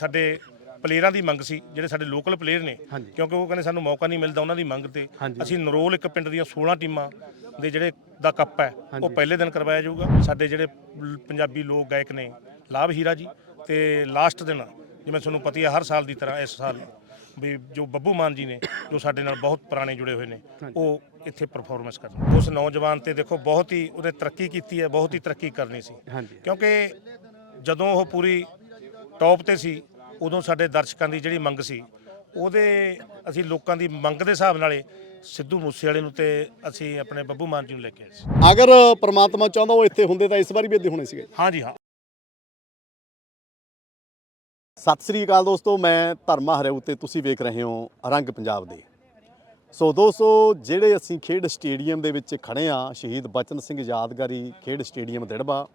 ਸਾਡੇ ਪਲੇਅਰਾਂ ਦੀ ਮੰਗ ਸੀ ਜਿਹੜੇ ਸਾਡੇ ਲੋਕਲ ਪਲੇਅਰ ਨੇ। ਕਿਉਂਕਿ ਉਹ ਕਹਿੰਦੇ ਸਾਨੂੰ ਮੌਕਾ ਨਹੀਂ ਮਿਲਦਾ ਉਹਨਾਂ ਦੀ ਮੰਗ ਤੇ। ਅਸੀਂ ਨਰੋਲ ਇੱਕ ਪਿੰਡ ਦੀਆਂ 16 ਟੀਮਾਂ ਦੇ ਜਿਹੜੇ ਦਾ ਕੱਪ ਹੈ ਉਹ ਪਹਿਲੇ ਦਿਨ ਕਰਵਾਇਆ ਜਾਊਗਾ। ਸਾਡੇ ਜਿਹੜੇ ਪੰਜਾਬੀ ਲੋਕ ਗਾਇਕ ਨੇ ਲਾਭ ਹੀਰਾ ਜੀ ਤੇ ਲਾਸਟ ਦਿਨ ਜਿਵੇਂ ਤੁਹਾਨੂੰ ਪਤਾ ਹੀ ਹੈ ਹਰ ਸਾਲ ਦੀ ਤਰ੍ਹਾਂ ਇਸ ਸਾਲ ਵੀ ਜੋ ਬੱਬੂ ਮਾਨ ਜੀ ਨੇ ਜੋ ਸਾਡੇ ਨਾਲ ਬਹੁਤ ਪੁਰਾਣੇ ਜੁੜੇ ਹੋਏ ਨੇ ਉਹ ਇੱਥੇ ਪਰਫਾਰਮੈਂਸ ਕਰਨ ਉਸ ਨੌਜਵਾਨ ਤੇ ਦੇਖੋ ਬਹੁਤ ਹੀ ਉਹਨੇ ਤਰੱਕੀ ਕੀਤੀ ਹੈ ਬਹੁਤ ਹੀ ਤਰੱਕੀ ਕਰਨੀ ਸੀ। ਕਿਉਂਕਿ ਜਦੋਂ ਉਹ ਪੂਰੀ ਟੌਪ ਤੇ ਸੀ ਉਦੋਂ ਸਾਡੇ ਦਰਸ਼ਕਾਂ ਦੀ ਜਿਹੜੀ ਮੰਗ ਸੀ ਉਹਦੇ ਅਸੀਂ ਲੋਕਾਂ ਦੀ ਮੰਗ ਦੇ ਹਿਸਾਬ ਨਾਲੇ ਸਿੱਧੂ ਮੂਸੇ ਵਾਲੇ ਨੂੰ ਤੇ ਅਸੀਂ ਆਪਣੇ ਬੱਬੂ ਮਾਨ ਜੀ ਨੂੰ ਲੈ ਕੇ ਆਏ ਸੀ। ਅਗਰ ਪ੍ਰਮਾਤਮਾ ਚਾਹੁੰਦਾ ਉਹ ਇੱਥੇ ਹੁੰਦੇ ਤਾਂ ਇਸ ਵਾਰੀ ਵੀ ਇੱਥੇ ਹੋਣੇ ਸੀਗੇ। ਹਾਂਜੀ ਹਾਂ। ਸਤਿ ਸ੍ਰੀ ਅਕਾਲ ਦੋਸਤੋ ਮੈਂ ਧਰਮਾ ਹਰਿਆਊ ਤੇ ਤੁਸੀਂ ਵੇਖ ਰਹੇ ਹੋ ਰੰਗ ਪੰਜਾਬ ਦੇ। ਸੋ ਦੋਸਤੋ ਜਿਹੜੇ ਅਸੀਂ ਖੇਡ ਸਟੇਡੀਅਮ ਦੇ ਵਿੱਚ ਖੜੇ ਆ ਸ਼ਹੀਦ ਬਚਨ ਸਿੰਘ ਯਾਦਗਾਰੀ ਖੇਡ ਸਟੇਡੀਅਮ ਦਿੜਬਾ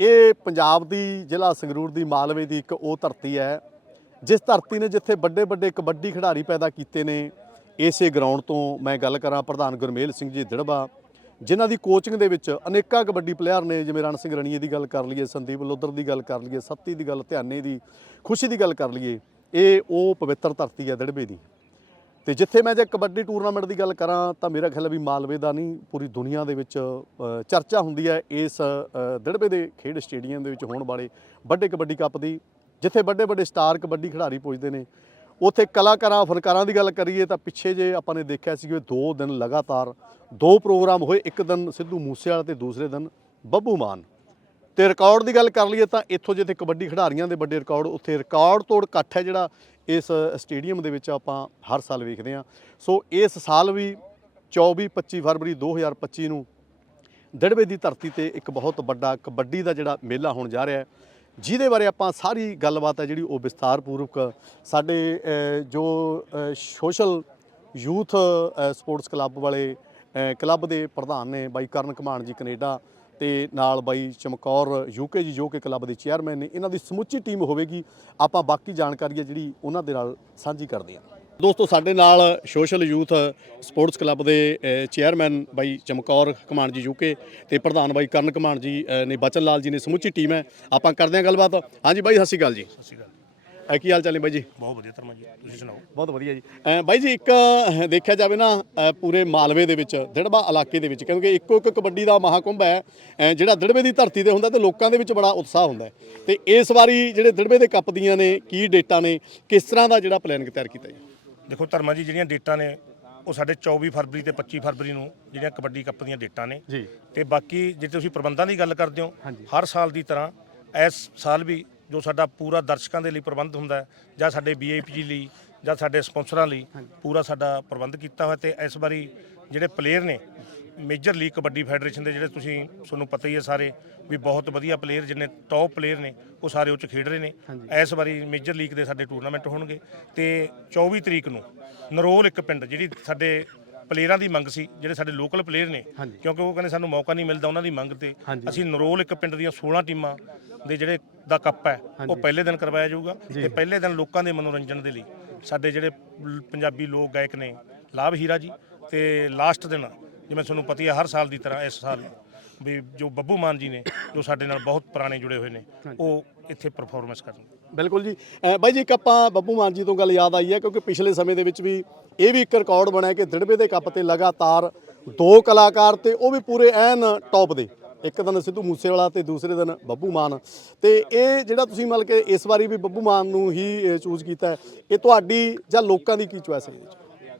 ਇਹ ਪੰਜਾਬ ਦੀ, ਜ਼ਿਲ੍ਹਾ ਸੰਗਰੂਰ ਦੀ ਮਾਲਵੇ ਦੀ ਇੱਕ ਉਹ ਧਰਤੀ ਹੈ, ਜਿਸ ਧਰਤੀ ਨੇ ਜਿੱਥੇ ਵੱਡੇ ਵੱਡੇ ਕਬੱਡੀ ਖਿਡਾਰੀ ਪੈਦਾ ਕੀਤੇ ਨੇ। ਇਸੇ ਗਰਾਊਂਡ ਤੋਂ ਮੈਂ ਗੱਲ ਕਰਾਂ ਪ੍ਰਧਾਨ ਗੁਰਮੇਲ ਸਿੰਘ ਜੀ ਦਿੜਬਾ, ਜਿਨ੍ਹਾਂ ਦੀ ਕੋਚਿੰਗ ਦੇ ਵਿੱਚ ਅਨੇਕਾਂ ਕਬੱਡੀ ਪਲੇਅਰ ਨੇ, ਜਿਵੇਂ ਰਣ ਸਿੰਘ ਰਣੀਏ ਦੀ ਗੱਲ ਕਰ ਲਈਏ, ਸੰਦੀਪ ਲੋਦਰ ਦੀ ਗੱਲ ਕਰ ਲਈਏ, ਸੱਤੀ ਦੀ ਗੱਲ, ਧਿਆਨੇ ਦੀ, ਖੁਸ਼ੀ ਦੀ ਗੱਲ ਕਰ ਲਈਏ। ਇਹ ਉਹ ਪਵਿੱਤਰ ਧਰਤੀ ਹੈ ਦਿੜਬੇ ਦੀ। ਤੇ ਜਿੱਥੇ ਮੈਂ ਜੇ ਕਬੱਡੀ ਟੂਰਨਾਮੈਂਟ ਦੀ ਗੱਲ ਕਰਾਂ ਤਾਂ ਮੇਰਾ ਖਿਆਲ ਵੀ ਮਾਲਵੇ ਦਾ ਨਹੀਂ ਪੂਰੀ ਦੁਨੀਆ ਦੇ ਵਿੱਚ ਚਰਚਾ ਹੁੰਦੀ ਹੈ ਇਸ ਅ, ਦਿੜਬੇ ਦੇ ਖੇਡ ਸਟੇਡੀਅਮ ਦੇ ਵਿੱਚ ਹੋਣ ਵਾਲੇ ਵੱਡੇ ਕਬੱਡੀ ਕੱਪ ਦੀ। ਜਿੱਥੇ ਵੱਡੇ ਵੱਡੇ ਸਟਾਰ ਕਬੱਡੀ ਖਿਡਾਰੀ ਪੁੱਜਦੇ ਨੇ ਉੱਥੇ ਕਲਾਕਾਰਾਂ ਫਨਕਾਰਾਂ ਦੀ ਗੱਲ ਕਰੀਏ ਤਾਂ ਪਿੱਛੇ ਜੇ ਆਪਾਂ ਨੇ ਦੇਖਿਆ ਸੀ ਕਿ ਦੋ ਦਿਨ ਲਗਾਤਾਰ ਦੋ ਪ੍ਰੋਗਰਾਮ ਹੋਏ ਇੱਕ ਦਿਨ ਸਿੱਧੂ ਮੂਸੇਵਾਲਾ ਤੇ ਦੂਸਰੇ ਦਿਨ ਬੱਬੂ ਮਾਨ। ਤੇ ਰਿਕਾਰਡ ਦੀ ਗੱਲ ਕਰ ਲਈਏ ਤਾਂ ਇੱਥੋਂ ਜਿੱਥੇ ਕਬੱਡੀ ਖਿਡਾਰੀਆਂ ਦੇ ਵੱਡੇ ਰਿਕਾਰਡ ਉੱਥੇ ਰਿਕਾਰਡ ਤੋੜ ਇਕੱਠ ਹੈ ਜਿਹੜਾ ਇਸ ਸਟੇਡੀਅਮ ਦੇ ਵਿੱਚ ਆਪਾਂ ਹਰ ਸਾਲ ਵੇਖਦੇ ਹਾਂ। ਸੋ ਇਸ ਸਾਲ ਵੀ 24 25 ਫਰਵਰੀ 2025 ਨੂੰ ਦੜਵੇ ਦੀ ਧਰਤੀ ਤੇ ਇੱਕ ਬਹੁਤ ਵੱਡਾ ਕਬੱਡੀ ਦਾ ਜਿਹੜਾ ਮੇਲਾ ਹੋਣ ਜਾ ਰਿਹਾ ਹੈ, ਜਿਹਦੇ ਬਾਰੇ ਆਪਾਂ ਸਾਰੀ ਗੱਲਬਾਤ ਹੈ ਜਿਹੜੀ ਉਹ ਵਿਸਥਾਰਪੂਰਵਕ ਸਾਡੇ ਜੋ ਸੋਸ਼ਲ ਯੂਥ ਸਪੋਰਟਸ ਕਲੱਬ ਵਾਲੇ ਕਲੱਬ ਦੇ ਪ੍ਰਧਾਨ ਨੇ ਬਾਈ ਕਰਨ ਘਮਾਣ ਜੀ ਕੈਨੇਡਾ ਤੇ ਨਾਲ ਬਾਈ ਚਮਕੌਰ ਯੂਕੇ ਜੀ, ਜੋ ਕਿ ਕਲੱਬ ਦੇ ਚੇਅਰਮੈਨ ਨੇ, ਇਹਨਾਂ ਦੀ ਸਮੁੱਚੀ ਟੀਮ ਹੋਵੇਗੀ। ਆਪਾਂ ਬਾਕੀ ਜਾਣਕਾਰੀ ਹੈ ਜਿਹੜੀ ਉਹਨਾਂ ਦੇ ਨਾਲ ਸਾਂਝੀ ਕਰਦੇ ਹਾਂ। ਦੋਸਤੋ, ਸਾਡੇ ਨਾਲ ਸੋਸ਼ਲ ਯੂਥ ਸਪੋਰਟਸ ਕਲੱਬ ਦੇ ਚੇਅਰਮੈਨ ਬਾਈ ਚਮਕੌਰ ਘਮਾਣ ਜੀ ਯੂਕੇ ਤੇ ਪ੍ਰਧਾਨ ਬਾਈ ਕਰਨ ਘਮਾਣ ਜੀ ਨੇ ਬਚਨ ਲਾਲ ਜੀ ਨੇ ਸਮੁੱਚੀ ਟੀਮ ਹੈ। ਆਪਾਂ ਕਰਦੇ ਹਾਂ ਗੱਲਬਾਤ। ਹਾਂਜੀ ਬਾਈ, ਸਤਿ ਸ਼੍ਰੀ ਅਕਾਲ ਜੀ। ਸਤਿ ਸ਼੍ਰੀ ਅਕਾਲ। ਅ, ਕੀ ਹਾਲ ਚਾਲ ਨੇ ਬਾਈ ਜੀ? ਬਹੁਤ ਵਧੀਆ ਧਰਮਾ ਜੀ ਤੁਸੀਂ ਸੁਣਾਓ? ਬਹੁਤ ਵਧੀਆ ਜੀ। ਅ, ਬਾਈ ਜੀ ਇੱਕ ਅ, ਦੇਖਿਆ ਜਾਵੇ ਨਾ ਅ, ਪੂਰੇ ਮਾਲਵੇ ਦੇ ਵਿੱਚ ਦਿੜਬਾ ਇਲਾਕੇ ਦੇ ਵਿੱਚ ਕਿਉਂਕਿ ਇੱਕੋ ਇੱਕ ਕਬੱਡੀ ਦਾ ਮਹਾਕੁੰਭ ਹੈ ਅ, ਜਿਹੜਾ ਦਿੜਬੇ ਦੀ ਧਰਤੀ ਤੇ ਹੁੰਦਾ ਤੇ ਲੋਕਾਂ ਦੇ ਵਿੱਚ ਬੜਾ ਉਤਸ਼ਾਹ ਹੁੰਦਾ ਹੈ। ਤੇ ਇਸ ਵਾਰੀ ਜਿਹੜੇ ਦਿੜਬੇ ਦੇ ਕੱਪ ਦੀਆਂ ਨੇ ਕੀ ਡੇਟਾ ਨੇ ਕਿਸ ਤਰ੍ਹਾਂ ਦਾ ਜਿਹੜਾ ਪਲਾਨ ਤਿਆਰ ਕੀਤਾ ਜੀ? ਦੇਖੋ ਧਰਮਾ ਜੀ ਜਿਹੜੀਆਂ ਡੇਟਾਂ ਨੇ ਉਹ ਸਾਡੇ 24 ਫਰਵਰੀ ਤੇ 25 ਫਰਵਰੀ ਨੂੰ ਜਿਹੜੀਆਂ ਕਬੱਡੀ ਕੱਪ ਦੀਆਂ ਡੇਟਾਂ ਨੇ। ਜੀ। ਤੇ ਬਾਕੀ ਜੇ ਤੁਸੀਂ ਪ੍ਰਬੰਧਾਂ ਦੀ ਗੱਲ ਕਰਦੇ ਹੋ। ਹਰ ਸਾਲ ਦੀ ਤਰ੍ਹਾਂ ਇਸ ਸਾਲ ਵੀ ਜੋ ਸਾਡਾ ਪੂਰਾ ਦਰਸ਼ਕਾਂ ਦੇ ਲਈ ਪ੍ਰਬੰਧ ਹੁੰਦਾ ਹੈ ਜਾਂ ਸਾਡੇ ਵੀਆਈਪੀ ਲਈ ਜਾਂ ਸਾਡੇ ਸਪਾਂਸਰਾਂ ਲਈ ਪੂਰਾ ਸਾਡਾ ਪ੍ਰਬੰਧ ਕੀਤਾ ਹੋਇਆ ਤੇ ਇਸ ਵਾਰੀ ਜਿਹੜੇ ਪਲੇਅਰ ਨੇ ਮੇਜਰ ਲੀਗ ਕਬੱਡੀ ਫੈਡਰੇਸ਼ਨ ਦੇ ਜਿਹੜੇ ਤੁਸੀਂ ਤੁਹਾਨੂੰ ਪਤਾ ਹੀ ਹੈ ਸਾਰੇ ਵੀ ਬਹੁਤ ਵਧੀਆ ਪਲੇਅਰ ਜਿੰਨੇ ਟੌਪ ਪਲੇਅਰ ਨੇ ਉਹ ਸਾਰੇ ਉੱਚ ਖੇਡ ਰਹੇ ਨੇ ਇਸ ਵਾਰੀ ਮੇਜਰ ਲੀਗ ਦੇ ਸਾਡੇ ਟੂਰਨਾਮੈਂਟ ਹੋਣਗੇ ਤੇ 24 ਤਰੀਕ ਨੂੰ ਨਰੋਲ ਇੱਕ ਪਿੰਡ ਜਿਹੜੀ ਸਾਡੇ ਪਲੇਅਰਾਂ ਦੀ ਮੰਗ ਸੀ ਜਿਹੜੇ ਸਾਡੇ ਲੋਕਲ ਪਲੇਅਰ ਨੇ। ਕਿਉਂਕਿ ਉਹ ਕਹਿੰਦੇ ਸਾਨੂੰ ਮੌਕਾ ਨਹੀਂ ਮਿਲਦਾ ਉਹਨਾਂ ਦੀ ਮੰਗ ਤੇ। ਅਸੀਂ ਨਰੋਲ ਇੱਕ ਪਿੰਡ ਦੀਆਂ 16 ਟੀਮਾਂ ਦੇ ਜਿਹੜੇ ਦਾ ਕੱਪ ਹੈ ਉਹ ਪਹਿਲੇ ਦਿਨ ਕਰਵਾਇਆ ਜਾਊਗਾ ਤੇ ਪਹਿਲੇ ਦਿਨ ਲੋਕਾਂ ਦੇ ਮਨੋਰੰਜਨ ਦੇ ਲਈ ਸਾਡੇ ਜਿਹੜੇ ਪੰਜਾਬੀ ਲੋਕ ਗਾਇਕ ਨੇ ਲਾਭ ਹੀਰਾ ਜੀ ਤੇ ਲਾਸਟ ਦਿਨ ਜਿਵੇਂ ਤੁਹਾਨੂੰ ਪਤਾ ਹੀ ਹੈ ਹਰ ਸਾਲ ਦੀ ਤਰ੍ਹਾਂ ਇਸ ਸਾਲ ਵੀ ਜੋ ਬੱਬੂ ਮਾਨ ਜੀ ਨੇ ਜੋ ਸਾਡੇ ਨਾਲ ਬਹੁਤ ਪੁਰਾਣੇ ਜੁੜੇ ਹੋਏ ਨੇ ਉਹ ਇੱਥੇ ਪਰਫਾਰਮੈਂਸ ਕਰਨ। ਬਿਲਕੁਲ ਜੀ। ਬਾਈ ਜੀ ਇੱਕ ਆਪਾਂ ਬੱਬੂ ਮਾਨ ਜੀ ਤੋਂ ਗੱਲ ਯਾਦ ਆਈ ਹੈ ਕਿਉਂਕਿ ਪਿਛਲੇ ਸਮੇਂ ਦੇ ਵਿੱਚ ਵੀ ਇਹ ਵੀ ਇੱਕ ਰਿਕਾਰਡ ਬਣਿਆ ਕਿ ਦਿੜਬੇ ਦੇ ਕੱਪ ਤੇ ਲਗਾਤਾਰ ਦੋ ਕਲਾਕਾਰ ਤੇ ਉਹ ਵੀ ਪੂਰੇ ਐਨ ਟੌਪ ਦੇ। ਇੱਕ ਦਿਨ ਸਿੱਧੂ ਮੂਸੇਵਾਲਾ ਤੇ ਦੂਸਰੇ ਦਿਨ ਬੱਬੂ ਮਾਨ। ਤੇ ਇਹ ਜਿਹੜਾ ਤੁਸੀਂ ਮਤਲਬ ਕਿ ਇਸ ਵਾਰੀ ਵੀ ਬੱਬੂ ਮਾਨ ਨੂੰ ਹੀ ਚੂਜ਼ ਕੀਤਾ ਹੈ ਇਹ ਤੁਹਾਡੀ ਜਾਂ ਲੋਕਾਂ ਦੀ ਕੀ ਚੁਆਇਸ ਹੈ?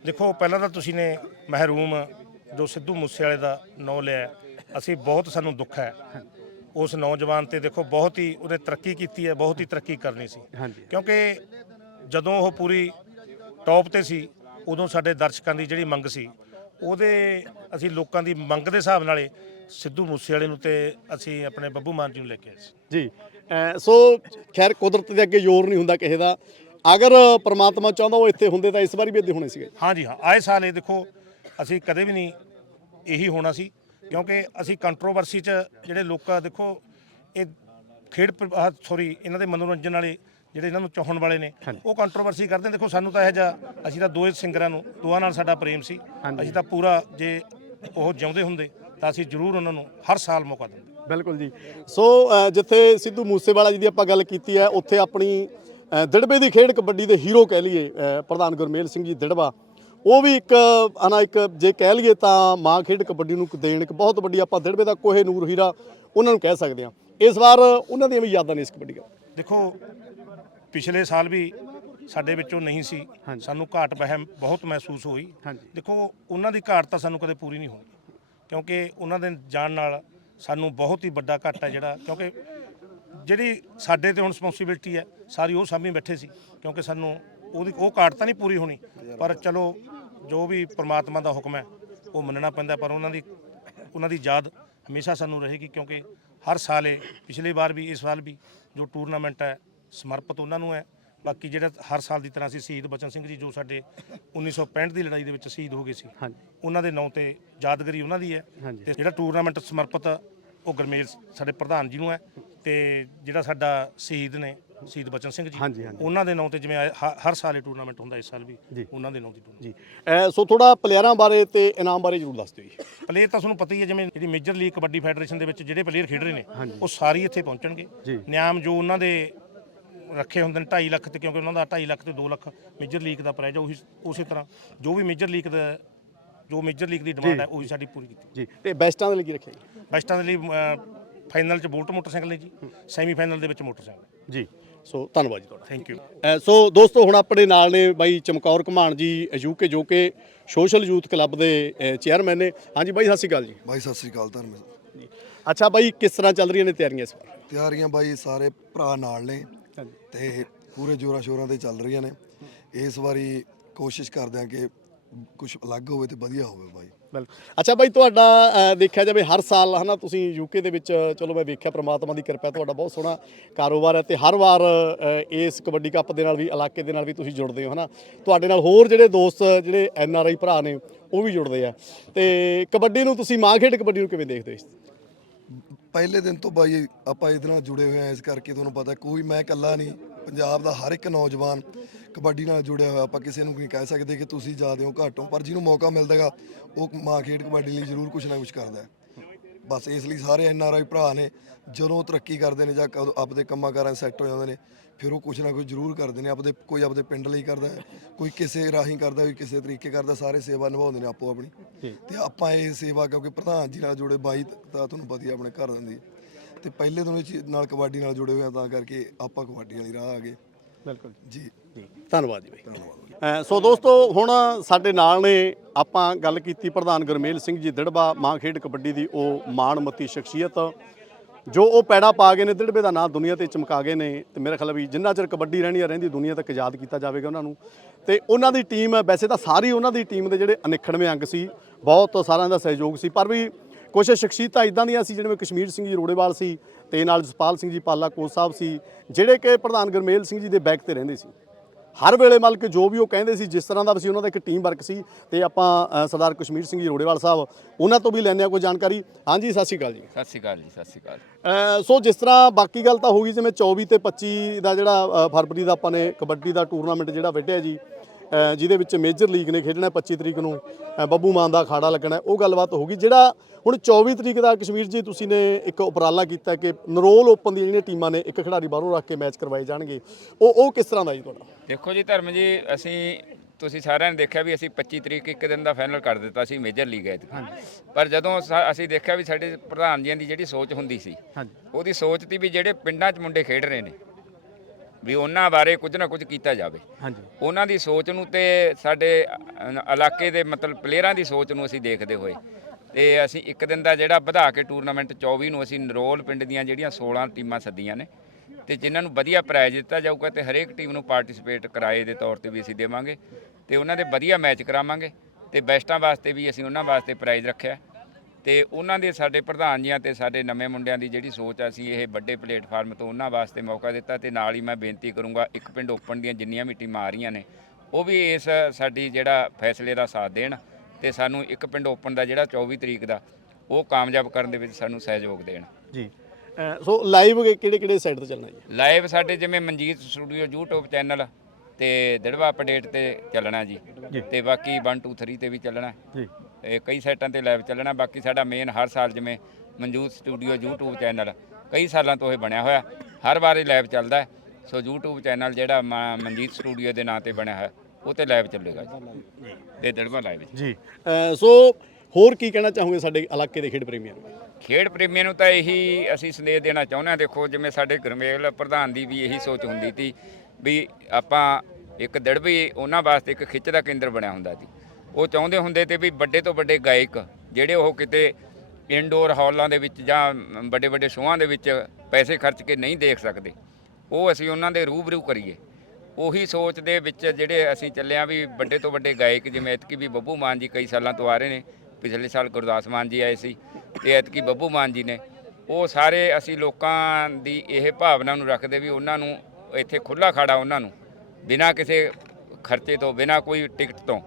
ਦੇਖੋ ਪਹਿਲਾਂ ਤਾਂ ਤੁਸੀਂ ਨੇ ਮਹਿਰੂਮ ਜੋ ਸਿੱਧੂ ਮੂਸੇਵਾਲੇ ਦਾ ਨਾਂ ਲਿਆ ਅਸੀਂ ਬਹੁਤ ਸਾਨੂੰ ਦੁੱਖ ਹੈ। ਉਸ ਨੌਜਵਾਨ ਤੇ ਦੇਖੋ ਬਹੁਤ ਹੀ ਉਹਨੇ ਤਰੱਕੀ ਕੀਤੀ ਹੈ ਬਹੁਤ ਹੀ ਤਰੱਕੀ ਕਰਨੀ ਸੀ। ਹਾਂਜੀ। ਕਿਉਂਕਿ ਜਦੋਂ ਉਹ ਪੂਰੀ ਟੌਪ ਤੇ ਸੀ ਉਦੋਂ ਸਾਡੇ ਦਰਸ਼ਕਾਂ ਦੀ ਜਿਹੜੀ ਮੰਗ ਸੀ ਉਹਦੇ ਅਸੀਂ ਲੋਕਾਂ ਦੀ ਮੰਗ ਦੇ ਹਿਸਾਬ ਨਾਲੇ ਸਿੱਧੂ ਮੂਸੇਵਾਲੇ ਨੂੰ ਤੇ ਅਸੀਂ ਆਪਣੇ ਬੱਬੂ ਮਾਨ ਜੀ ਨੂੰ ਲੈ ਕੇ ਆਏ ਸੀ। ਜੀ ਸੋ ਖੈਰ ਕੁਦਰਤ ਦੇ ਅੱਗੇ ਜ਼ੋਰ ਨਹੀਂ ਹੁੰਦਾ ਕਿਸੇ ਦਾ। ਅਗਰ ਪ੍ਰਮਾਤਮਾ ਚਾਹੁੰਦਾ ਉਹ ਇੱਥੇ ਹੁੰਦੇ ਤਾਂ ਇਸ ਵਾਰੀ ਵੀ ਇੱਥੇ ਹੋਣੇ ਸੀਗੇ। ਹਾਂਜੀ ਹਾਂ ਆਏ ਸਾਲ ਇਹ ਦੇਖੋ ਅਸੀਂ ਕਦੇ ਵੀ ਨਹੀਂ ਇਹੀ ਹੋਣਾ ਸੀ ਕਿਉਂਕਿ ਅਸੀਂ ਕੰਟਰੋਵਰਸੀ 'ਚ ਜਿਹੜੇ ਲੋਕਾਂ ਦੇਖੋ ਇਹ ਖੇਡ ਸੌਰੀ ਇਹਨਾਂ ਦੇ ਮਨੋਰੰਜਨ ਵਾਲੇ ਜਿਹੜੇ ਇਹਨਾਂ ਨੂੰ ਚਾਹਣ ਵਾਲੇ ਨੇ ਉਹ ਕੰਟਰੋਵਰਸੀ ਕਰਦੇ ਨੇ। ਦੇਖੋ ਸਾਨੂੰ ਤਾਂ ਇਹ ਜਿਹਾ ਅਸੀਂ ਤਾਂ ਦੋਏ ਸਿੰਗਰਾਂ ਨੂੰ ਦੋਹਾਂ ਨਾਲ ਸਾਡਾ ਪ੍ਰੇਮ ਸੀ। ਅਸੀਂ ਤਾਂ ਪੂਰਾ ਜੇ ਉਹ ਜਿਉਂਦੇ ਹੁੰਦੇ ਤਾਂ ਅਸੀਂ ਜ਼ਰੂਰ ਉਹਨਾਂ ਨੂੰ ਹਰ ਸਾਲ ਮੌਕਾ ਦਿੰਦੇ ਬਿਲਕੁਲ ਜੀ। ਸੋ ਜਿੱਥੇ ਸਿੱਧੂ ਮੂਸੇਵਾਲਾ ਜੀ ਦੀ ਆਪਾਂ ਗੱਲ ਕੀਤੀ ਹੈ ਉੱਥੇ ਆਪਣੀ ਦਿੜਬੇ ਦੀ ਖੇਡ ਕਬੱਡੀ ਦੇ ਹੀਰੋ ਕਹਿ ਲਈਏ ਪ੍ਰਧਾਨ ਗੁਰਮੇਲ ਸਿੰਘ ਜੀ ਦਿੜਬਾ। ਉਹ ਵੀ ਇੱਕ ਹਨਾ ਇੱਕ ਜੇ ਕਹਿ ਲਈਏ ਤਾਂ ਮਾਂ ਖੇਡ ਕਬੱਡੀ ਨੂੰ ਦੇਣ ਇੱਕ ਬਹੁਤ ਵੱਡੀ ਆਪਾਂ ਦਿੜਬੇ ਦਾ ਕੋਹੇ ਨੂਰ ਹੀਰਾ ਉਹਨਾਂ ਨੂੰ ਕਹਿ ਸਕਦੇ ਹਾਂ। ਇਸ ਵਾਰ ਉਹਨਾਂ ਦੀਆਂ ਵੀ ਯਾਦਾਂ ਨੇ ਇਸ ਕਬੱਡੀ ਦਾ। ਦੇਖੋ ਪਿਛਲੇ ਸਾਲ ਵੀ ਸਾਡੇ ਵਿੱਚੋਂ ਨਹੀਂ ਸੀ। ਸਾਨੂੰ ਘਾਟ ਬਹਿਮ ਬਹੁਤ ਮਹਿਸੂਸ ਹੋਈ। ਦੇਖੋ ਉਹਨਾਂ ਦੀ ਘਾਟ ਤਾਂ ਸਾਨੂੰ ਕਦੇ ਪੂਰੀ ਨਹੀਂ ਹੋਣੀ। ਕਿਉਂਕਿ ਉਹਨਾਂ ਦੇ ਜਾਣ ਨਾਲ ਸਾਨੂੰ ਬਹੁਤ ਹੀ ਵੱਡਾ ਘਾਟਾ ਹੈ ਜਿਹੜਾ ਕਿਉਂਕਿ ਜਿਹੜੀ ਸਾਡੇ ਤੇ ਹੁਣ ਰਿਸਪੌਂਸਿਬਿਲਟੀ ਹੈ ਸਾਰੀ ਉਹ ਸਾਹਮਣੇ ਬੈਠੇ ਸੀ। ਕਿਉਂਕਿ ਸਾਨੂੰ ਉਹਦੀ ਉਹ ਘਾਟ ਤਾਂ ਨਹੀਂ ਪੂਰੀ ਹੋਣੀ। ਪਰ ਚਲੋ ਜੋ ਵੀ ਪ੍ਰਮਾਤਮਾ ਦਾ ਹੁਕਮ ਹੈ ਉਹ ਮੰਨਣਾ ਪੈਂਦਾ ਪਰ ਉਹਨਾਂ ਦੀ ਉਹਨਾਂ ਦੀ ਯਾਦ ਹਮੇਸ਼ਾ ਸਾਨੂੰ ਰਹੇਗੀ। ਕਿਉਂਕਿ ਹਰ ਸਾਲ ਇਹ ਪਿਛਲੀ ਵਾਰ ਵੀ ਇਸ ਸਾਲ ਵੀ ਜੋ ਟੂਰਨਾਮੈਂਟ ਹੈ ਸਮਰਪਿਤ ਉਹਨਾਂ ਨੂੰ ਹੈ ਬਾਕੀ ਜਿਹੜਾ ਹਰ ਸਾਲ ਦੀ ਤਰ੍ਹਾਂ ਸੀ ਸ਼ਹੀਦ ਬਚਨ ਸਿੰਘ ਜੀ ਜੋ ਸਾਡੇ 1965 ਦੀ ਲੜਾਈ ਦੇ ਵਿੱਚ ਸ਼ਹੀਦ ਹੋ ਗਏ ਸੀ ਹਾਂਜੀ ਉਹਨਾਂ ਦੇ ਨਾਂ ਤੇ ਯਾਦਗਾਰੀ ਉਹਨਾਂ ਦੀ ਹੈ ਹਾਂਜੀ। ਤੇ ਜਿਹੜਾ ਟੂਰਨਾਮੈਂਟ ਸਮਰਪਿਤ ਉਹ ਗਰਮੇਲ ਸਾਡੇ ਪ੍ਰਧਾਨ ਜੀ ਨੂੰ ਹੈ ਤੇ ਜਿਹੜਾ ਸਾਡਾ ਸ਼ਹੀਦ ਨੇ ਸ਼ਹੀਦ ਬਚਨ ਸਿੰਘ ਜੀ ਹਾਂਜੀ। ਉਹਨਾਂ ਦੇ ਨਾਂ ਤੇ ਜਿਵੇਂ ਹ- ਹਰ ਸਾਲ ਇਹ ਟੂਰਨਾਮੈਂਟ ਹੁੰਦਾ ਇਸ ਸਾਲ ਵੀ ਜੀ। ਉਹਨਾਂ ਦੇ ਨਾਂ ਦੀ ਟੂਰਨਾਮੈਂਟ ਜੀ ਅ, ਸੋ ਥੋੜਾ ਪਲੇਅਰਾਂ ਬਾਰੇ ਤੇ ਇਨਾਮ ਬਾਰੇ ਜ਼ਰੂਰ ਦੱਸ ਦਿਓ ਜੀ ਪਲੇਅਰ ਤਾਂ ਤੁਹਾਨੂੰ ਪਤਾ ਹੀ ਹੈ ਜਿਵੇਂ ਜਿਹੜੀ ਮੇਜਰ ਲੀਗ ਕਬੱਡੀ ਫੈਡਰੇਸ਼ਨ ਦੇ ਵਿੱਚ ਜਿਹੜੇ ਪਲੇਅਰ ਖੇਡ ਰਹੇ ਨੇ ਹਾਂਜੀ। ਉਹ ਸਾਰੇ ਇੱਥੇ ਪਹੁੰਚਣਗੇ ਜੀ। ਨਿਆਮ ਜੋ ਉਹਨਾਂ ਦੇ ਰੱਖੇ ਹੁੰਦੇ ਨੇ 2.5 ਲੱਖ ਤੇ ਕਿਉਂਕਿ ਉਹਨਾਂ ਦਾ 2.5 ਲੱਖ ਤੇ 2 ਲੱਖ ਮੇਜਰ ਲੀਗ ਦਾ ਪ੍ਰਾਈਜ਼ ਉਹੀ ਉਸੇ ਤਰ੍ਹਾਂ। ਜੋ ਵੀ ਮੇਜਰ ਲੀਗ ਦਾ ਜੋ ਮੇਜਰ ਲੀਗ ਦੀ ਡਿਮਾਂਡ ਹੈ ਉਹੀ ਸਾਡੀ ਪੂਰੀ ਕੀਤੀ ਜੀ। ਤੇ ਬੈਸਟਾਂ ਦੇ ਲਈ ਕੀ ਰੱਖਿਆ ਜੀ? ਬੈਸਟਾਂ ਦੇ ਲਈ ਫਾਈਨਲ 'ਚ ਬੋਲਟ ਮੋਟਰਸਾਈਕਲ ਨੇ ਜੀ ਸੈਮੀ ਫਾਈਨਲ ਦੇ ਵਿੱਚ ਮੋਟਰਸਾਈਕਲ ਜੀ। ਸੋ ਧੰਨਵਾਦ ਜੀ ਤੁਹਾਡਾ। ਥੈਂਕ ਯੂ ਸੋ ਦੋਸਤੋ ਹੁਣ ਆਪਣੇ ਨਾਲ ਨੇ ਬਾਈ ਚਮਕੌਰ ਘਮਾਣ ਜੀ ਯੂਕੇ ਜੋ ਕਿ ਸੋਸ਼ਲ ਯੂਥ ਕਲੱਬ ਦੇ ਚੇਅਰਮੈਨ ਨੇ। ਹਾਂਜੀ ਬਾਈ ਸਤਿ ਸ਼੍ਰੀ ਅਕਾਲ ਜੀ। ਬਾਈ ਸਤਿ ਸ੍ਰੀ ਅਕਾਲ ਧਰਮ ਜੀ। ਅੱਛਾ ਬਾਈ ਕਿਸ ਤਰ੍ਹਾਂ ਚੱਲ ਰਹੀਆਂ ਨੇ ਤਿਆਰੀਆਂ ਇਸ ਵਾਰ? ਤਿਆਰੀਆਂ ਬਾਈ ਸਾਰੇ ਭਰਾ ਨਾਲ ਨੇ। ਤੇ ਪੂਰੇ ਜੋਰਾਂ ਸ਼ੋਰਾਂ ਤੇ ਚੱਲ ਰਹੀਆਂ ਨੇ। ਇਸ ਵਾਰੀ ਕੋਸ਼ਿਸ਼ ਕਰਦੇ ਆ ਕਿ ਕੁਝ ਅਲੱਗ ਹੋਵੇ ਤੇ ਵਧੀਆ ਹੋਵੇ ਬਾਈ। ਬਿਲਕੁਲ। ਅੱਛਾ ਬਾਈ ਤੁਹਾਡਾ ਦੇਖਿਆ ਜਾਵੇ ਹਰ ਸਾਲ ਹਨਾ ਤੁਸੀਂ ਯੂਕੇ ਦੇ ਵਿੱਚ ਚਲੋ ਮੈਂ ਵੇਖਿਆ ਪ੍ਰਮਾਤਮਾ ਦੀ ਕਿਰਪਾ ਤੁਹਾਡਾ ਬਹੁਤ ਸੋਹਣਾ ਕਾਰੋਬਾਰ ਹੈ ਤੇ ਹਰ ਵਾਰ ਇਸ ਕਬੱਡੀ ਕੱਪ ਦੇ ਨਾਲ ਵੀ ਇਲਾਕੇ ਦੇ ਨਾਲ ਵੀ ਤੁਸੀਂ ਜੁੜਦੇ ਹੋ ਹਨਾ। ਤੁਹਾਡੇ ਨਾਲ ਹੋਰ ਜਿਹੜੇ ਦੋਸਤ ਜਿਹੜੇ ਐਨ ਆਰ ਆਈ ਭਰਾ ਨੇ ਉਹ ਵੀ ਜੁੜਦੇ ਆ। ਤੇ ਕਬੱਡੀ ਨੂੰ ਤੁਸੀਂ ਮਾਂ ਖੇਡ ਕਬੱਡੀ ਨੂੰ ਕਿਵੇਂ ਦੇਖਦੇ ਹੋ ਪਹਿਲੇ ਦਿਨ ਤੋਂ ਬਾਈ ਆਪਾਂ ਇਹਦੇ ਨਾਲ ਜੁੜੇ ਹੋਏ ਆ, ਇਸ ਕਰਕੇ ਤੁਹਾਨੂੰ ਪਤਾ ਕੋਈ ਮੈਂ ਇਕੱਲਾ ਨਹੀਂ, ਪੰਜਾਬ ਦਾ ਹਰ ਇੱਕ ਨੌਜਵਾਨ ਕਬੱਡੀ ਨਾਲ ਜੁੜਿਆ ਹੋਇਆ, ਆਪਾਂ ਕਿਸੇ ਨੂੰ ਨਹੀਂ ਕਹਿ ਸਕਦੇ ਕਿ ਤੁਸੀਂ ਜ਼ਿਆਦੇ ਹੋ ਘੱਟ ਹੋ, ਪਰ ਜਿਹਨੂੰ ਮੌਕਾ ਮਿਲਦਾਗਾ ਉਹ ਮਾਂ ਖੇਡ ਕਬੱਡੀ ਲਈ ਜ਼ਰੂਰ ਕੁਝ ਨਾ ਕੁਝ ਕਰਦਾ ਹੈ। ਬਸ ਇਸ ਲਈ ਸਾਰੇ ਐਨ ਆਰ ਆਈ ਭਰਾ ਨੇ ਜਦੋਂ ਤਰੱਕੀ ਕਰਦੇ ਨੇ ਜਾਂ ਕਦੋਂ ਆਪਦੇ ਕੰਮਾਂ ਕਾਰਾਂ ਸੈੱਟ ਹੋ ਜਾਂਦੇ ਨੇ ਫਿਰ ਉਹ ਕੁਝ ਨਾ ਕੁਝ ਜ਼ਰੂਰ ਕਰਦੇ ਨੇ ਆਪਦੇ ਕੋਈ ਆਪਦੇ ਪਿੰਡ ਲਈ ਕਰਦਾ ਹੈ ਕੋਈ ਕਿਸੇ ਰਾਹੀਂ ਕਰਦਾ ਕੋਈ ਕਿਸੇ ਤਰੀਕੇ ਕਰਦਾ ਸਾਰੇ ਸੇਵਾ ਨਿਭਾਉਂਦੇ ਨੇ ਆਪੋ ਆਪਣੀ। ਤੇ ਆਪਾਂ ਇਹ ਸੇਵਾ ਕਿਉਂਕਿ ਪ੍ਰਧਾਨ ਜੀ ਨਾਲ ਜੁੜੇ ਬਾਈ ਤਾਂ ਤੁਹਾਨੂੰ ਪਤਾ ਆਪਣੇ ਘਰ ਦਿੰਦੀ ਤੇ ਪਹਿਲੇ ਤੋਂ ਨਾਲ ਕਬੱਡੀ ਨਾਲ ਜੁੜੇ ਹੋਏ ਆ ਤਾਂ ਕਰਕੇ ਆਪਾਂ ਕਬੱਡੀ ਵਾਲੀ ਰਾਹ ਆ ਗਏ। ਬਿਲਕੁਲ ਜੀ। ਧੰਨਵਾਦ ਜੀ ਬਾਈ। ਅ, ਸੋ ਦੋਸਤੋ ਹੁਣ ਸਾਡੇ ਨਾਲ ਨੇ ਆਪਾਂ ਗੱਲ ਕੀਤੀ ਪ੍ਰਧਾਨ ਗੁਰਮੇਲ ਸਿੰਘ ਜੀ ਦਿੜਬਾ ਮਾਂ ਖੇਡ ਕਬੱਡੀ ਦੀ ਉਹ ਮਾਣਮੱਤੀ ਸ਼ਖਸੀਅਤ। ਜੋ ਉਹ ਪੈੜਾ ਪਾ ਗਏ ਨੇ ਦਿੜਬੇ ਦਾ ਨਾਂ ਦੁਨੀਆ ਤੇ ਚਮਕਾ ਗਏ ਨੇ, ਤੇ ਮੇਰੇ ਖਿਆਲ ਵੀ ਜਿੰਨਾ ਚਿਰ ਕਬੱਡੀ ਰਹਿਣੀ ਆ, ਰਹਿੰਦੀ ਦੁਨੀਆ ਤੱਕ ਯਾਦ ਕੀਤਾ ਜਾਵੇਗਾ ਉਹਨਾਂ ਨੂੰ। ਤੇ ਉਹਨਾਂ ਦੀ ਟੀਮ, ਵੈਸੇ ਤਾਂ ਸਾਰੀ ਉਹਨਾਂ ਦੀ ਟੀਮ ਦੇ ਜਿਹੜੇ ਅਨਿਖੜਵੇਂ ਅੰਗ ਸੀ, ਬਹੁਤ ਸਾਰਿਆਂ ਦਾ ਸਹਿਯੋਗ ਸੀ, ਪਰ ਵੀ ਕੁਝ ਸ਼ਖਸੀਅਤਾਂ ਇਦਾਂ ਦੀਆਂ ਸੀ ਜਿਵੇਂ ਕਸ਼ਮੀਰ ਸਿੰਘ ਜੀ ਰੋੜੇਵਾਲ ਸੀ, ਤੇ ਨਾਲ ਜਸਪਾਲ ਸਿੰਘ ਜੀ ਪਾਲਾ ਕੋਲ ਸਾਹਿਬ ਸੀ, ਜਿਹੜੇ ਕਿ ਪ੍ਰਧਾਨ ਗੁਰਮੇਲ ਸਿੰਘ ਜੀ ਦੇ ਬੈਕ ਤੇ ਰਹਿੰਦੇ ਸੀ। ਹਰ ਵੇਲੇ ਮਤਲਬ ਕਿ ਜੋ ਵੀ ਉਹ ਕਹਿੰਦੇ ਸੀ ਜਿਸ ਤਰ੍ਹਾਂ ਦਾ ਵੀ ਸੀ ਉਹਨਾਂ ਦਾ ਇੱਕ ਟੀਮ ਵਰਕ ਸੀ ਤੇ ਆਪਾਂ ਸਰਦਾਰ ਕਸ਼ਮੀਰ ਸਿੰਘ ਜੀ ਰੋੜੇਵਾਲ ਸਾਹਿਬ ਉਹਨਾਂ ਤੋਂ ਵੀ ਲੈਂਦੇ ਆ ਕੋਈ ਜਾਣਕਾਰੀ। ਹਾਂਜੀ ਸਤਿ ਸ਼੍ਰੀ ਅਕਾਲ ਜੀ। ਸਤਿ ਸ਼੍ਰੀ ਅਕਾਲ ਜੀ ਸਤਿ ਸ਼੍ਰੀ ਅਕਾਲ। ਸੋ ਜਿਸ ਤਰ੍ਹਾਂ ਬਾਕੀ ਗੱਲ ਤਾਂ ਹੋ ਗਈ ਜਿਵੇਂ 24 ਤੇ 25 ਦਾ ਜਿਹੜਾ ਫਰਵਰੀ ਦਾ ਆਪਾਂ ਨੇ ਕਬੱਡੀ ਦਾ ਟੂਰਨਾਮੈਂਟ ਜਿਹੜਾ ਵਿੱਢਿਆ ਜੀ ਜਿਹਦੇ ਵਿੱਚ ਮੇਜਰ ਲੀਗ ਨੇ ਖੇਡਣਾ 25 ਤਰੀਕ ਨੂੰ ਬੱਬੂ ਮਾਨ ਦਾ ਅਖਾੜਾ ਲੱਗਣਾ ਉਹ ਗੱਲਬਾਤ ਹੋ ਗਈ ਜਿਹੜਾ ਹੁਣ 24 ਤਰੀਕ ਦਾ ਕਸ਼ਮੀਰ ਜੀ ਤੁਸੀਂ ਨੇ ਇੱਕ ਉਪਰਾਲਾ ਕੀਤਾ ਕਿ ਨਰੋਲ ਓਪਨ ਦੀਆਂ ਜਿਹੜੀਆਂ ਟੀਮਾਂ ਨੇ ਇੱਕ ਖਿਡਾਰੀ ਬਾਹਰੋਂ ਰੱਖ ਕੇ ਮੈਚ ਕਰਵਾਏ ਜਾਣਗੇ। ਉਹ ਉਹ ਕਿਸ ਤਰ੍ਹਾਂ ਦਾ ਜੀ ਤੁਹਾਡਾ? ਦੇਖੋ ਜੀ ਧਰਮ ਜੀ ਅਸੀਂ ਤੁਸੀਂ ਸਾਰਿਆਂ ਨੇ ਦੇਖਿਆ ਵੀ ਅਸੀਂ 25 ਤਰੀਕ ਇੱਕ ਦਿਨ ਦਾ ਫਾਈਨਲ ਕਰ ਦਿੱਤਾ ਸੀ ਮੇਜਰ ਲੀਗ ਐਤ ਪਰ ਜਦੋਂ ਸਾ- ਅਸੀਂ ਦੇਖਿਆ ਵੀ ਸਾਡੇ ਪ੍ਰਧਾਨ ਜੀਆਂ ਦੀ ਜਿਹੜੀ ਸੋਚ ਹੁੰਦੀ ਸੀ ਹਾਂਜੀ। ਉਹਦੀ ਸੋਚ ਤੀ ਵੀ ਜਿਹੜੇ ਪਿੰਡਾਂ 'ਚ ਮੁੰਡੇ ਖੇਡ ਰਹੇ ਨੇ ਵੀ ਉਹਨਾਂ ਬਾਰੇ ਕੁਝ ਨਾ ਕੁਝ ਕੀਤਾ ਜਾਵੇ। ਹਾਂਜੀ। ਉਹਨਾਂ ਦੀ ਸੋਚ ਨੂੰ ਤੇ ਸਾਡੇ ਇਲਾਕੇ ਦੇ ਮਤਲਬ ਪਲੇਅਰਾਂ ਦੀ ਸੋਚ ਨੂੰ ਅਸੀਂ ਦੇਖਦੇ ਹੋਏ ਤੇ ਅਸੀਂ ਇੱਕ ਦਿਨ ਦਾ ਜਿਹੜਾ ਵਧਾ ਕੇ ਟੂਰਨਾਮੈਂਟ 24 ਨੂੰ ਅਸੀਂ ਨਰੋਲ ਪਿੰਡ ਦੀਆਂ ਜਿਹੜੀਆਂ 16 ਟੀਮਾਂ ਸੱਦੀਆਂ ਨੇ ਤੇ ਜਿਨ੍ਹਾਂ ਨੂੰ ਵਧੀਆ ਪ੍ਰਾਈਜ਼ ਦਿੱਤਾ ਜਾਊਗਾ ਤੇ ਹਰੇਕ ਟੀਮ ਨੂੰ ਪਾਰਟਿਸਿਪੇਟ ਕਿਰਾਏ ਦੇ ਤੌਰ ਤੇ ਵੀ ਅਸੀਂ ਦੇਵਾਂਗੇ ਤੇ ਉਹਨਾਂ ਦੇ ਵਧੀਆ ਮੈਚ ਕਰਾਵਾਂਗੇ ਤੇ ਬੈਸਟਾਂ ਵਾਸਤੇ ਵੀ ਅਸੀਂ ਉਹਨਾਂ ਵਾਸਤੇ ਪ੍ਰਾਈਜ਼ ਰੱਖਿਆ। ਤੇ ਉਹਨਾਂ ਦੇ ਸਾਡੇ ਪ੍ਰਧਾਨ ਜੀਆਂ ਤੇ ਸਾਡੇ ਨਵੇਂ ਮੁੰਡਿਆਂ ਦੀ ਜਿਹੜੀ ਸੋਚ ਆ ਅਸੀਂ ਇਹ ਵੱਡੇ ਪਲੇਟਫਾਰਮ ਤੋਂ ਉਹਨਾਂ ਵਾਸਤੇ ਮੌਕਾ ਦਿੱਤਾ ਤੇ ਨਾਲ ਹੀ ਮੈਂ ਬੇਨਤੀ ਕਰੂੰਗਾ ਇੱਕ ਪਿੰਡ ਓਪਨ ਦੀਆਂ ਜਿੰਨੀਆਂ ਵੀ ਟੀਮਾਂ ਆ ਰਹੀਆਂ ਨੇ ਉਹ ਵੀ ਇਸ ਸਾਡੀ ਜਿਹੜਾ ਫੈਸਲੇ ਦਾ ਸਾਥ ਦੇਣ ਤੇ ਸਾਨੂੰ ਇੱਕ ਪਿੰਡ ਓਪਨ ਦਾ ਜਿਹੜਾ 24 ਤਰੀਕ ਦਾ ਉਹ ਕਾਮਯਾਬ ਕਰਨ ਦੇ ਵਿੱਚ ਸਾਨੂੰ ਸਹਿਯੋਗ ਦੇਣ। ਜੀ। ਸੋ ਲਾਈਵ ਕਿਹੜੇ ਕਿਹੜੇ ਸਾਈਡ ਤੇ ਚੱਲਣਾ ਜੀ ਲਾਈਵ ਸਾਡੇ ਜਿਵੇਂ ਮਨਜੀਤ ਸਟੂਡੀਓ YouTube ਚੈਨਲ ਤੇ ਦਿੜਵਾ ਅਪਡੇਟ ਤੇ ਚੱਲਣਾ ਜੀ ਤੇ ਬਾਕੀ 1 2 3 ਤੇ ਵੀ ਚੱਲਣਾ। ਜੀ। ਇਹ ਕਈ ਸਾਈਟਾਂ ਤੇ ਲਾਈਵ ਚੱਲਣਾ ਬਾਕੀ ਸਾਡਾ ਮੇਨ ਹਰ ਸਾਲ ਜਿਵੇਂ ਮਨਜੂਤ ਸਟੂਡੀਓ YouTube ਚੈਨਲ ਕਈ ਸਾਲਾਂ ਤੋਂ ਇਹ ਬਣਿਆ ਹੋਇਆ ਹਰ ਵਾਰ ਇਹ ਲਾਈਵ ਚੱਲਦਾ। ਸੋ YouTube ਚੈਨਲ ਜਿਹੜਾ ਮਨਜੀਤ ਸਟੂਡੀਓ ਦੇ ਨਾਂ ਤੇ ਬਣਿਆ ਹੈ ਉਹ ਤੇ ਲਾਈਵ ਚੱਲੇਗਾ ਜੀ। ਤੇ ਦੜਵਾ ਲਾਈਵ ਜੀ। ਸੋ ਹੋਰ ਕੀ ਕਹਿਣਾ ਚਾਹੋਗੇ ਸਾਡੇ ਇਲਾਕੇ ਦੇ ਖੇਡ ਪ੍ਰੇਮੀਆਂ ਨੂੰ? ਖੇਡ ਪ੍ਰੇਮੀਆਂ ਨੂੰ ਤਾਂ ਇਹੀ ਅਸੀਂ ਸੰਦੇਸ਼ ਦੇਣਾ ਚਾਹੁੰਦੇ ਹਾਂ ਦੇਖੋ ਜਿਵੇਂ ਸਾਡੇ ਗਰਮੇਲ ਪ੍ਰਧਾਨ ਦੀ ਵੀ ਇਹੀ ਸੋਚ ਹੁੰਦੀ ਸੀ ਵੀ ਆਪਾਂ ਇੱਕ ਦੜਬੀ ਉਹਨਾਂ ਵਾਸਤੇ ਇੱਕ ਖਿੱਚ ਦਾ ਕੇਂਦਰ ਬਣਿਆ ਹੁੰਦਾ ਸੀ। ਉਹ ਚਾਹੁੰਦੇ ਹੁੰਦੇ ਤੇ ਵੀ ਵੱਡੇ ਤੋਂ ਵੱਡੇ ਗਾਇਕ ਜਿਹੜੇ ਉਹ ਕਿਤੇ ਇਨਡੋਰ ਹਾਲਾਂ ਦੇ ਵਿੱਚ ਜਾਂ ਵੱਡੇ ਵੱਡੇ ਸ਼ੋਆਂ ਦੇ ਵਿੱਚ ਪੈਸੇ ਖਰਚ ਕੇ ਨਹੀਂ ਦੇਖ ਸਕਦੇ। ਉਹ ਅਸੀਂ ਉਹਨਾਂ ਦੇ ਰੂਬਰੂ ਕਰੀਏ। ਉਹੀ ਸੋਚ ਦੇ ਵਿੱਚ ਜਿਹੜੇ ਅਸੀਂ ਚੱਲਿਆ ਵੀ ਵੱਡੇ ਤੋਂ ਵੱਡੇ ਗਾਇਕ ਜਿਵੇਂ ਐਤਕੀ ਵੀ ਬੱਬੂ ਮਾਨ ਜੀ ਕਈ ਸਾਲਾਂ ਤੋਂ ਆ ਰਹੇ ਨੇ, ਪਿਛਲੇ ਸਾਲ ਗੁਰਦਾਸ ਮਾਨ ਜੀ ਆਏ ਸੀ ਤੇ ਐਤਕੀ ਬੱਬੂ ਮਾਨ ਜੀ ਨੇ, ਉਹ ਸਾਰੇ ਅਸੀਂ ਲੋਕਾਂ ਦੀ ਇਹ ਭਾਵਨਾ ਨੂੰ ਰੱਖਦੇ ਵੀ ਉਹਨਾਂ ਨੂੰ ਇੱਥੇ ਖੁੱਲਾ ਖਾੜਾ ਉਹਨਾਂ ਨੂੰ, ਬਿਨਾਂ ਕਿਸੇ ਖਰਚੇ ਤੋਂ, ਬਿਨਾਂ ਕੋਈ ਟਿਕਟ ਤੋਂ।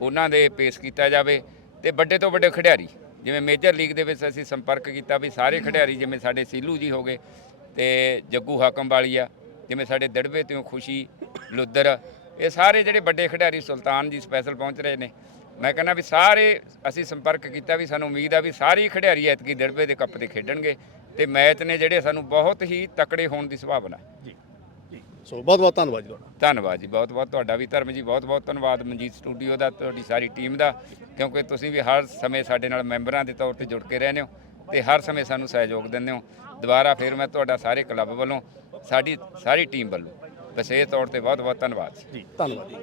ਉਹਨਾਂ ਦੇ ਪੇਸ਼ ਕੀਤਾ ਜਾਵੇ ਤੇ ਵੱਡੇ ਤੋਂ ਵੱਡੇ ਖਿਡਾਰੀ, ਜਿਵੇਂ ਮੇਜਰ ਲੀਗ ਦੇ ਵਿੱਚ ਅਸੀਂ ਸੰਪਰਕ ਕੀਤਾ ਵੀ ਸਾਰੇ ਖਿਡਾਰੀ ਜਿਵੇਂ ਸਾਡੇ ਸੀਲੂ ਜੀ ਹੋ ਗਏ ਤੇ ਜੱਗੂ ਹਾਕਮ ਵਾਲੀ ਆ, ਜਿਵੇਂ ਸਾਡੇ ਦੜਵੇ ਤੋਂ ਖੁਸ਼ੀ, ਲੁੱਦਰ ਇਹ ਸਾਰੇ ਜਿਹੜੇ ਵੱਡੇ ਖਿਡਾਰੀ ਸੁਲਤਾਨ ਜੀ ਸਪੈਸ਼ਲ ਪਹੁੰਚ ਰਹੇ ਨੇ। ਮੈਂ ਕਹਿੰਦਾ ਵੀ ਸਾਰੇ ਅਸੀਂ ਸੰਪਰਕ ਕੀਤਾ ਵੀ ਸਾਨੂੰ ਉਮੀਦ ਆ ਵੀ ਸਾਰੇ ਖਿਡਾਰੀ ਐਤਕੀ ਦੜਵੇ ਦੇ ਕੱਪ ਤੇ ਖੇਡਣਗੇ ਤੇ ਮੈਚ ਨੇ ਜਿਹੜੇ ਸਾਨੂੰ ਬਹੁਤ ਹੀ ਤਕੜੇ ਹੋਣ ਦੀ ਸੰਭਾਵਨਾ ਜੀ। ਸੋ ਬਹੁਤ ਬਹੁਤ ਧੰਨਵਾਦ ਜੀ ਤੁਹਾਡਾ। ਧੰਨਵਾਦ ਜੀ ਬਹੁਤ ਬਹੁਤ ਤੁਹਾਡਾ ਵੀ ਧਰਮ ਜੀ ਬਹੁਤ ਬਹੁਤ ਧੰਨਵਾਦ ਮਨਜੀਤ ਸਟੂਡੀਓ ਦਾ ਤੁਹਾਡੀ ਸਾਰੀ ਟੀਮ ਦਾ ਕਿਉਂਕਿ ਤੁਸੀਂ ਵੀ ਹਰ ਸਮੇਂ ਸਾਡੇ ਨਾਲ ਮੈਂਬਰਾਂ ਦੇ ਤੌਰ ਤੇ ਜੁੜ ਕੇ ਰਹਿੰਦੇ ਹੋ ਤੇ ਹਰ ਸਮੇਂ ਸਾਨੂੰ ਸਹਿਯੋਗ ਦਿੰਦੇ ਹੋ। ਦੁਬਾਰਾ ਫਿਰ ਮੈਂ ਤੁਹਾਡਾ ਸਾਰੇ ਕਲੱਬ ਵੱਲੋਂ ਸਾਡੀ ਸਾਰੀ ਟੀਮ ਵੱਲੋਂ ਵਿਸ਼ੇਸ਼ ਤੌਰ ਤੇ ਬਹੁਤ ਬਹੁਤ ਧੰਨਵਾਦ। ਜੀ ਧੰਨਵਾਦ ਜੀ।